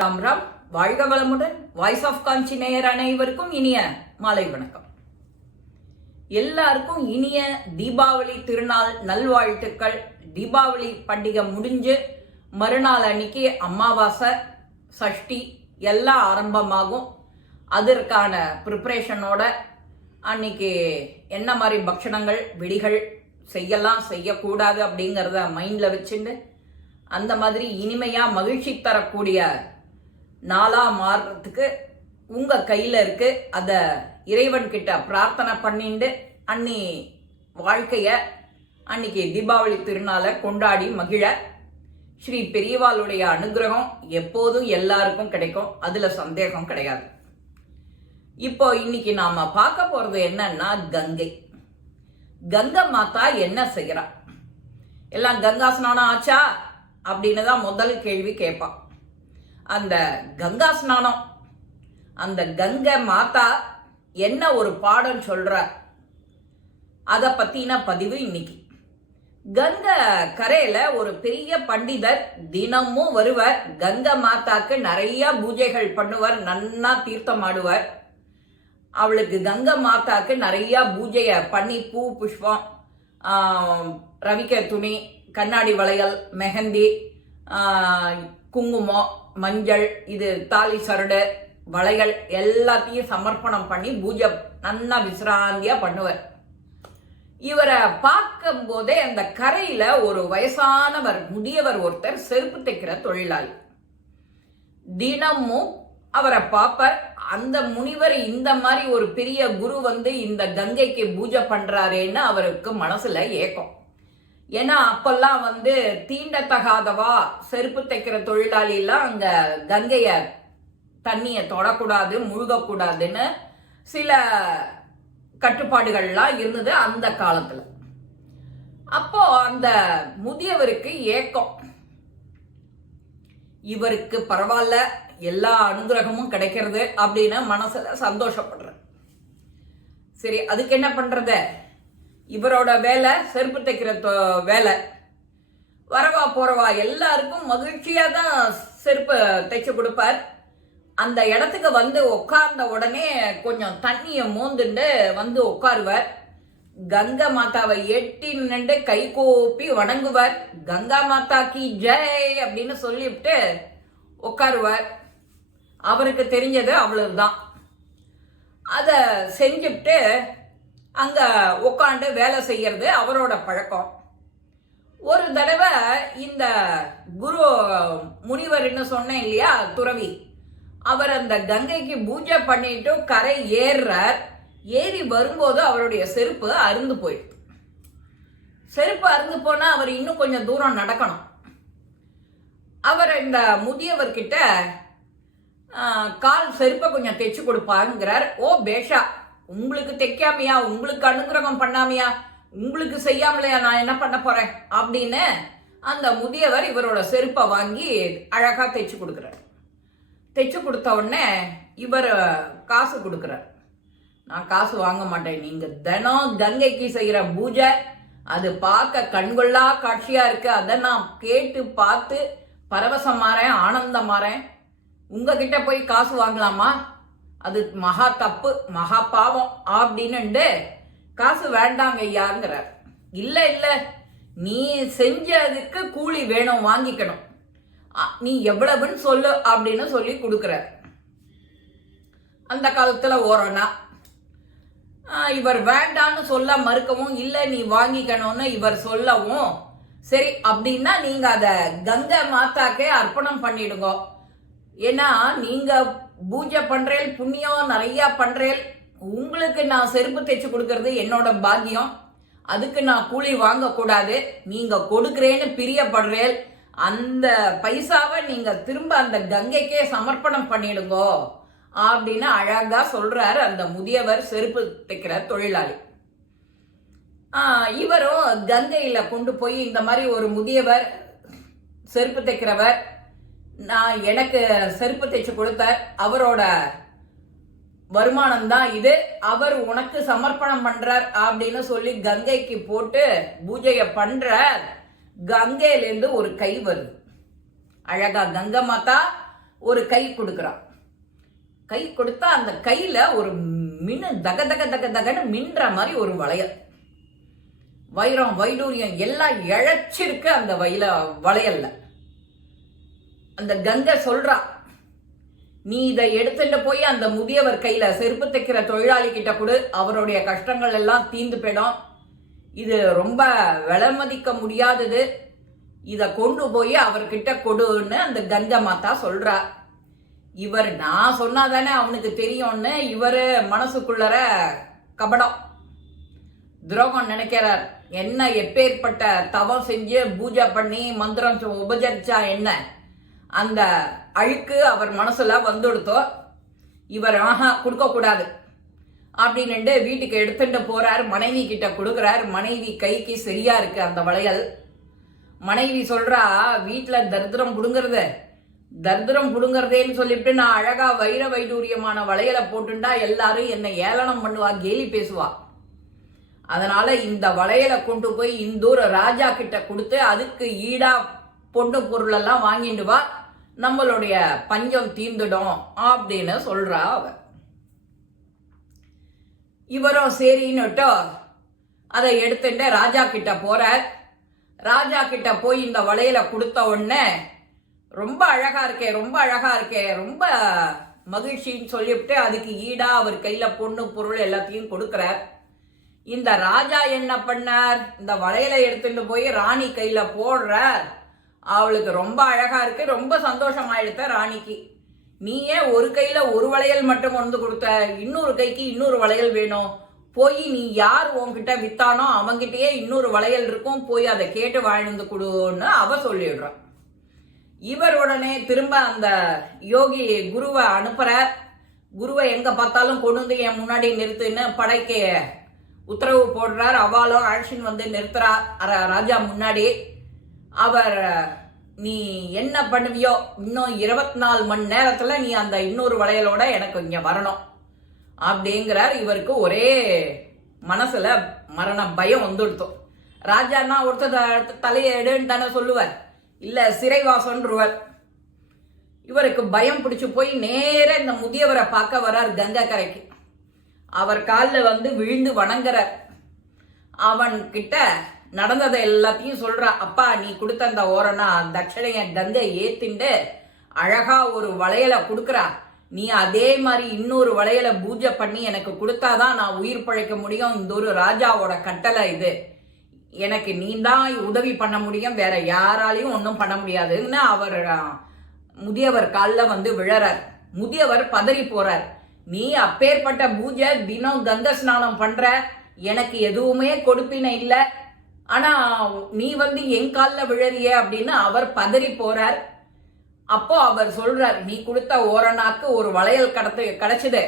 ராம் ராம். வாழ்க வளமுடன். Voice of காஞ்சி நேயர் அனைவருக்கும் இனிய மாலை வணக்கம். எல்லாருக்கும் இனிய தீபாவளி திருநாள் நல்வாழ்த்துக்கள். தீபாவளி பண்டிகை முடிஞ்சு மறுநாள் அன்னைக்கு அமாவாசை சஷ்டி எல்லாம் ஆரம்பமாகும். அதற்கான ப்ரிப்ரேஷனோட அன்னைக்கு என்ன மாதிரி பக்ஷணங்கள் வெடிகள் செய்யலாம் செய்யக்கூடாது அப்படிங்கிறத மைண்டில் வச்சுட்டு அந்த மாதிரி இனிமையாக மகிழ்ச்சி தரக்கூடிய நாளாக மாறுறதுக்கு உங்கள் கையில் இருக்கு. அதை இறைவன்கிட்ட பிரார்த்தனை பண்ணிட்டு அன்னி வாழ்க்கையை அன்னைக்கு தீபாவளி திருநாளை கொண்டாடி மகிழ ஸ்ரீ பெரியவாளுடைய அனுகிரகம் எப்போதும் எல்லாருக்கும் கிடைக்கும். அதில் சந்தேகம் கிடையாது. இப்போ இன்னைக்கு நாம பார்க்க போறது என்னன்னா கங்கை. கங்கை மாதா என்ன செய்யறா? எல்லாம் கங்கா ஸ்நானம் ஆச்சா அப்படின்னு தான் முதல் கேள்வி கேட்பான். அந்த கங்கா ஸ்நானம், அந்த கங்கை மாதா என்ன ஒரு பாடம் சொல்ற, அதை பத்தின பதிவு இன்னைக்கு. கங்கை கரையில ஒரு பெரிய பண்டிதர் தினமும் வருவர். கங்கை மாதாக்கு நிறைய பூஜைகள் பண்ணுவார், நன்னா தீர்த்தம் ஆடுவார். அவளுக்கு கங்கை மாதாக்கு நிறைய பூஜையை பண்ணி பூ புஷ்பம், ரவிக்க துணி, கண்ணாடி வளையல், மெஹந்தி, குங்குமம், மஞ்சள், இது தாலி சரடு, வளையல் எல்லாத்தையும் சமர்ப்பணம் பண்ணி பூஜை நன்னா விசிராந்தியா பண்ணுவார். இவரை பார்க்கும் போதே அந்த கரையில ஒரு வயசானவர் முதியவர் ஒருத்தர் செருப்பு தைக்கிற தொழிலாளி. தினமும் அவரை பார்ப்பார். அந்த முனிவர் இந்த மாதிரி ஒரு பெரிய குரு வந்து இந்த கங்கைக்கு பூஜை பண்றாரேன்னு அவருக்கு மனசுல ஏக்கம். ஏன்னா அப்பெல்லாம் வந்து தீண்டத்தகாதவா செருப்பு தைக்கிற தொழிலாளி எல்லாம் அங்க கங்கைய தண்ணிய தொடக்கூடாது, முழுகக்கூடாதுன்னு சில கட்டுப்பாடுகள்லாம் இருந்தது அந்த காலத்துல. அப்போ அந்த முதியவருக்கு ஏக்கம், இவருக்கு பரவாயில்ல எல்லா அனுகிரகமும் கிடைக்கிறது அப்படின்னு மனசுல சந்தோஷப்படுற. சரி, அதுக்கு என்ன பண்றது? இவரோட வேலை செருப்பு தைக்கிற வேலை. வரவா போறவா எல்லாருக்கும் மகிழ்ச்சியா தான் செருப்பு தைச்சு கொடுப்பார். அந்த இடத்துக்கு வந்து உட்கார்ந்த உடனே கொஞ்சம் தண்ணியை மோந்துண்டு வந்து உட்காருவார். கங்கா மாதாவை எட்டி நின்று கை கூப்பி வணங்குவார். கங்கா மாதா கி ஜெய் அப்படின்னு சொல்லிவிட்டு உட்காருவார். அவருக்கு தெரிஞ்சது அவ்வளவுதான். அதை செஞ்சுட்டு அங்க உட்காந்து வேலை செய்யறது அவரோட பழக்கம். ஒரு தடவை இந்த குரு முனிவர்னு சொன்னேன் இல்லையா, துறவி, அவர் அந்த கங்கைக்கு பூஜை பண்ணிட்டு கரை ஏறுறார். ஏறி வரும்போது அவருடைய செருப்பு அருந்து போயிடுது. செருப்பு அருந்து போனா அவர் இன்னும் கொஞ்சம் தூரம் நடக்கணும். அவர் இந்த முதியவர்கிட்ட கால் செருப்பை கொஞ்சம் தைச்சு கொடுப்பாங்கிறார். ஓ பேஷா, உங்களுக்கு தைக்காமையா, உங்களுக்கு அனுகிரகம் பண்ணாமையா, உங்களுக்கு செய்யாமலையா நான் என்ன பண்ண போறேன் அப்படின்னு அந்த முதியவர் இவரோட செருப்பை வாங்கி அழகா தைச்சு கொடுக்குறார். தைச்சு கொடுத்த உடனே இவர் காசு கொடுக்குறார். நான் காசு வாங்க மாட்டேன், நீங்க தினம் கங்கைக்கு செய்யற பூஜை அது பார்க்க கண்கொள்ளா காட்சியா இருக்கு, அதை நான் கேட்டு பார்த்து பரவசம் மாறேன், ஆனந்தம் மாறேன். உங்ககிட்ட போய் காசு வாங்கலாமா? அது மகா தப்பு, மகா பாவம் அப்படின்னு காசு வேண்டாங்க ஐயாங்கிறார். இல்ல இல்ல, நீ செஞ்சதுக்கு கூலி வேணும், வாங்கிக்கணும், நீ எவ்வளவுன்னு சொல்லு அப்படின்னு சொல்லி கொடுக்குற. அந்த காலத்துல ஓரனா இவர் வேண்டான்னு சொல்ல மறுக்கவும், இல்ல நீ வாங்கிக்கணும்னு இவர் சொல்லவும், சரி அப்படின்னா நீங்க அத கங்கை மாதாக்கே அர்ப்பணம் பண்ணிடுங்க. ஏன்னா நீங்க பூஜை பண்றேன், புண்ணியம் நிறைய பண்றேன், உங்களுக்கு நான் செருப்பு தைச்சு கொடுக்கறது என்னோட பாக்கியம், அதுக்கு நான் கூலி வாங்க கூடாது. நீங்க கொடுக்குறேன்னு பிரியப்படுறேன், அந்த பைசாவை நீங்க திரும்ப அந்த கங்கைக்கே சமர்ப்பணம் பண்ணிடுங்கோ அப்படின்னு அழகா சொல்றாரு அந்த முதியவர் செருப்பு தைக்கிற தொழிலாளி. இவரும் கங்கையில கொண்டு போய் இந்த மாதிரி ஒரு முதியவர் செருப்பு தைக்கிறவர், நான் எனக்கு செருப்பு தைச்சு கொடுத்தார், அவரோட வருமானம் தான் இது, அவர் உனக்கு சமர்ப்பணம் பண்றார் அப்படின்னு சொல்லி கங்கைக்கு போட்டு பூஜைய பண்ற. கங்கையிலேருந்து ஒரு கை வருது. அழகா கங்கை மாதா ஒரு கை கொடுக்குறான். கை கொடுத்தா அந்த கையில ஒரு மின்னு தக தக தக தகன்னு மின்ற மாதிரி ஒரு வளையல். வைரம் வைடூரியம் எல்லாம் இழைச்சிருக்கு அந்த வளையல்ல. அந்த கங்கை சொல்றா, நீ இதை எடுத்துட்டு போய் அந்த முதியவர் கையில செருப்பு தைக்கிற தொழிலாளி கிட்ட கொடு, அவருடைய கஷ்டங்கள் எல்லாம் தீர்ந்து போயிடும். இது ரொம்ப விலை மதிக்க முடியாதது, இத கொண்டு போய் அவர்கிட்ட கொடுன்னு அந்த கங்கை மாதா சொல்றா. இவர் நான் சொன்னாதானே அவனுக்கு தெரியும்னு இவரு மனசுக்குள்ளற கபடம் துரோகம் நினைக்கிறார். என்ன எப்பேற்பட்ட தவம் செஞ்சு பூஜை பண்ணி மந்திரம் உபச்சரிச்சா என்ன, அந்த அழுக்கு அவர் மனசுல வந்துடுத்தோ. இவர் கொடுக்க கூடாது அப்படின்னு வீட்டுக்கு எடுத்துட்டு போறார். மனைவி கிட்ட கொடுக்குறார். மனைவி கைக்கு சரியா இருக்கு அந்த வளையல். மனைவி சொல்றா, வீட்டுல தரித்திரம் புடுங்கறதேன்னு சொல்லிட்டு நான் அழகா வைர வைடூரியமான வளையலை போட்டுண்டா எல்லாரும் என்னை ஏளனம் பண்ணுவா, கேலி பேசுவா. அதனால இந்த வளையலை கொண்டு போய் இந்தூர் ராஜா கிட்ட கொடுத்து அதுக்கு ஈடா பொண்ணு பொருள் எல்லாம் வாங்கிட்டு வா, நம்மளுடைய பஞ்சம் தீர்ந்துடும் அப்படின்னு சொல்றா அவ. இவரும் சரின்னுட்டோ அதை எடுத்துட்டு ராஜா கிட்ட போறார். ராஜா கிட்ட போய் இந்த வளையலை கொடுத்த உடனே ரொம்ப அழகா இருக்கே, ரொம்ப அழகா இருக்கே, ரொம்ப மகிழ்ச்சின்னு சொல்லிவிட்டு அதுக்கு ஈடா அவர் கையில பொண்ணு பொருள் எல்லாத்தையும் கொடுக்கிறார். இந்த ராஜா என்ன பண்ணார், இந்த வளையலை எடுத்துட்டு போய் ராணி கையில போடுறார். அவளுக்கு ரொம்ப அழகா இருக்கு, ரொம்ப சந்தோஷமாயிடுத்த ராணிக்கு. நீ ஏன் ஒரு கையில ஒரு வளையல் மட்டும் கொண்டு கொடுத்த, இன்னொரு கைக்கு இன்னொரு வளையல் வேணும், போய் நீ யார் உன்கிட்ட வித்தானோ அவங்கிட்டயே இன்னொரு வளையல் இருக்கும், போய் அதை கேட்டு வாழ்ந்து கொடுன்னு அவ சொல்லிடுறான். இவர் உடனே திரும்ப அந்த யோகி குருவை அனுப்புறார். குருவை எங்க பார்த்தாலும் கொண்டு வந்து என் முன்னாடி நிறுத்துன்னு படைக்க உத்தரவு போடுறார். அவளும் அழைச்சின்னு வந்து நிறுத்துறார் ராஜா முன்னாடி. அவர், நீ என்ன பண்ணுவியோ, இன்னும் 24 மணி நேரத்துல நீ அந்த இன்னொரு வளையலோட எனக்கு இங்க வரணும் அப்படிங்கிறார். இவருக்கு ஒரே மனசுல மரண பயம் வந்துடுத்தோம். ராஜான்னா ஒருத்தர் தலையை எடுன்னு தானே சொல்லுவார், இல்ல சிறைவாசன்றுவர். இவருக்கு பயம் பிடிச்சு போய் நேர இந்த முதியவரை பார்க்க வரார் கங்கை கரைக்கு. அவர் காலில் வந்து விழுந்து வணங்குறார். அவன் கிட்ட நடந்ததை எல்லாத்தையும் சொல்றா. அப்பா, நீ கொடுத்த அந்த ஓரணா தட்சணைய கங்கை ஏத்திண்டு அழகா ஒரு வளையலை கொடுக்குறா. நீ அதே மாதிரி இன்னொரு வளையலை பூஜை பண்ணி எனக்கு கொடுத்தாதான் நான் உயிர் பழைக்க முடியும். இந்த ஒரு ராஜாவோட கட்டளை இது, எனக்கு நீ தான் உதவி பண்ண முடியும், வேற யாராலையும் ஒன்றும் பண்ண முடியாதுன்னு அவர் முதியவர் காலில் வந்து விழறார். முதியவர் பதறி போறார். நீ அப்பேற்பட்ட பூஜை தினம் கங்கை ஸ்நானம் பண்ற, எனக்கு எதுவுமே கொடுப்பின இல்ல, ஆனா நீ வந்து என் காலில் விழறிய அப்படின்னு அவர் பதறி போறார். அப்போ அவர் சொல்றார், நீ கொடுத்த ஓரணாக்கு ஒரு வளையல் கிடைச்சது,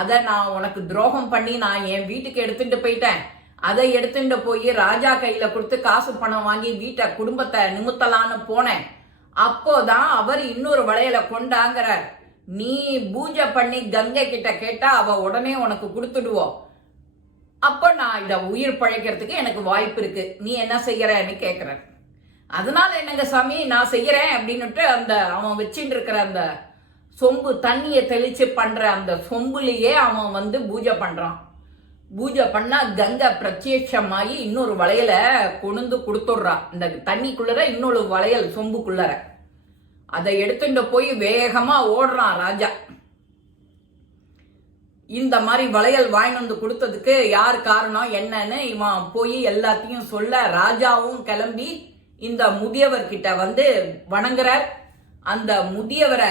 அதை நான் உனக்கு துரோகம் பண்ணி நான் என் வீட்டுக்கு எடுத்துட்டு போயிட்டேன். அதை எடுத்துட்டு போய் ராஜா கையில கொடுத்து காசு பணம் வாங்கி வீட்டை குடும்பத்தை நிமித்தலான்னு போனேன். அப்போதான் அவர் இன்னொரு வளையலை கொண்டாங்கிறார். நீ பூஜை பண்ணி கங்கை கிட்ட கேட்டா அவ உடனே உனக்கு கொடுத்துடுவோம். அப்ப நான் இத உயிர் பழைக்கிறதுக்கு எனக்கு வாய்ப்பு இருக்கு, நீ என்ன செய்யறன்னு கேக்குறேன். அதனால என்னங்க சாமி நான் செய்யறேன் அப்படின்னுட்டு அந்த அவன் வச்சுட்டு இருக்கிற அந்த சொம்பு தண்ணியை தெளிச்சு பண்ற அந்த சொம்புலயே அவன் வந்து பூஜை பண்றான். பூஜை பண்ணா கங்கை பிரத்யட்சமாயி இன்னொரு வளையலை கொண்டு கொடுத்துடுறான். இந்த தண்ணிக்குள்ளற இன்னொரு வளையல் சொம்புக்குள்ளற அதை எடுத்துட்டு போய் வேகமா ஓடுறான் ராஜா. இந்த மாதிரி வளையல் வாங்கிட்டு வந்து கொடுத்ததுக்கு யார் காரணம் என்னன்னு இவன் போய் எல்லாத்தையும் சொல்ல, ராஜாவும் கிளம்பி இந்த முதியவர்கிட்ட வந்து வணங்குறார். அந்த முதியவரை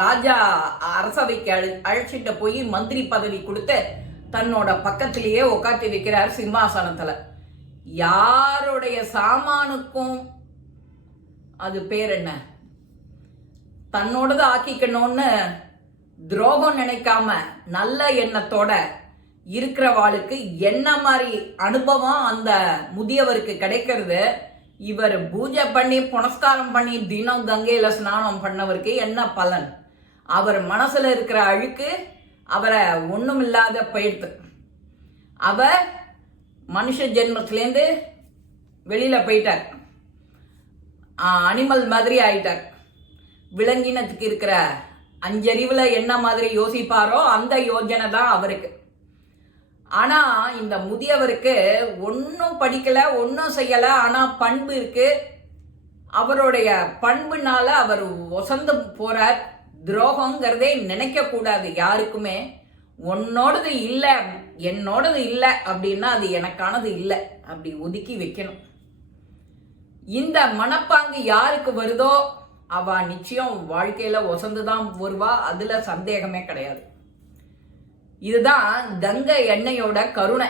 ராஜா அரசவைக்கு அழைச்சிட்டு போய் மந்திரி பதவி கொடுத்து தன்னோட பக்கத்திலேயே உட்காந்து வைக்கிறார் சிம்மாசனத்துல. யாருடைய சாமானுக்கும் அது பேர் என்ன, தன்னோடது ஆக்கிக்கணும்னு துரோகம் நினைக்காம நல்ல எண்ணத்தோட இருக்கிறவாளுக்கு என்ன மாதிரி அனுபவம் அந்த முதியவருக்கு கிடைக்கிறது. இவர் பூஜை பண்ணி புனஸ்காரம் பண்ணி தினம் கங்கையில ஸ்நானம் பண்ணவருக்கு என்ன பலன்? அவர் மனசுல இருக்கிற அழுக்கு அவரை ஒண்ணும் இல்லாத போயிடுது. அவர் மனுஷ ஜென்மத்திலேருந்து வெளியில போயிட்டார், அனிமல் மாதிரி ஆயிட்டார். விலங்கினத்துக்கு இருக்கிற அஞ்சறிவுல என்ன மாதிரி யோசிப்பாரோ அந்த யோஜனை தான் அவருக்கு. ஆனா இந்த முதியவருக்கு ஒன்னும் படிக்கல, ஒன்னும் செய்யல, ஆனா பண்பு இருக்கு. அவருடைய பண்புனால அவர் ஒசந்து போறார். துரோகங்கிறதே நினைக்க கூடாது யாருக்குமே. உன்னோடது இல்லை, என்னோடது இல்லை அப்படின்னா அது எனக்கானது இல்லை, அப்படி ஒதுக்கி வைக்கணும். இந்த மனப்பாங்கு யாருக்கு வருதோ அவ நிச்சயம் வாழ்க்கையில ஒசந்துதான் வருவா, அதுல சந்தேகமே கிடையாது. இதுதான் கங்கை எண்ணெயோட கருணை.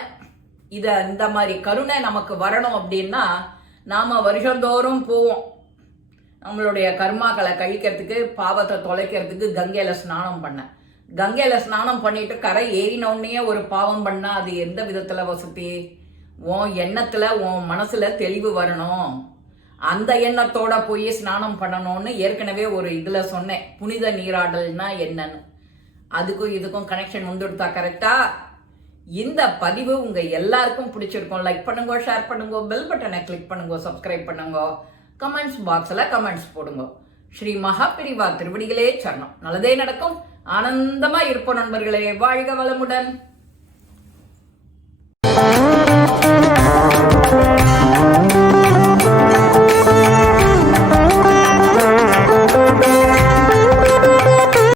இந்த மாதிரி கருணை நமக்கு வரணும் அப்படின்னா நாம வருஷந்தோறும் போவோம் நம்மளுடைய கர்மாக்களை கழிக்கிறதுக்கு, பாவத்தை தொலைக்கிறதுக்கு கங்கையில ஸ்நானம் பண்ண. கங்கையில ஸ்நானம் பண்ணிட்டு கரை ஏறினோடனே ஒரு பாவம் பண்ணா அது எந்த விதத்துல வசதி? உன் எண்ணத்துல உன் மனசுல தெளிவு வரணும். அந்த எண்ணத்தோட போய் ஸ்நானம் பண்ணணும்னு ஏற்கனவே ஒரு இதுல சொன்னேன், புனித நீராடல்னா என்னன்னு. அதுக்கும் இதுக்கும் கனெக்ஷன் வந்துடுதா கரெக்டா? இந்த பதிவு உங்க எல்லாருக்கும் பிடிச்சிருக்கும். லைக் பண்ணுங்க, ஷேர் பண்ணுங்க, பெல் பட்டனை கிளிக் பண்ணுங்க, சப்ஸ்கிரைப் பண்ணுங்க, கமெண்ட்ஸ் பாக்ஸ்ல கமெண்ட்ஸ் போடுங்க. ஸ்ரீ மகாபிரிவா திருவடிகளே சரணம். நல்லதே நடக்கும். ஆனந்தமா இருப்போம் நண்பர்களே. வாழ்க வளமுடன்.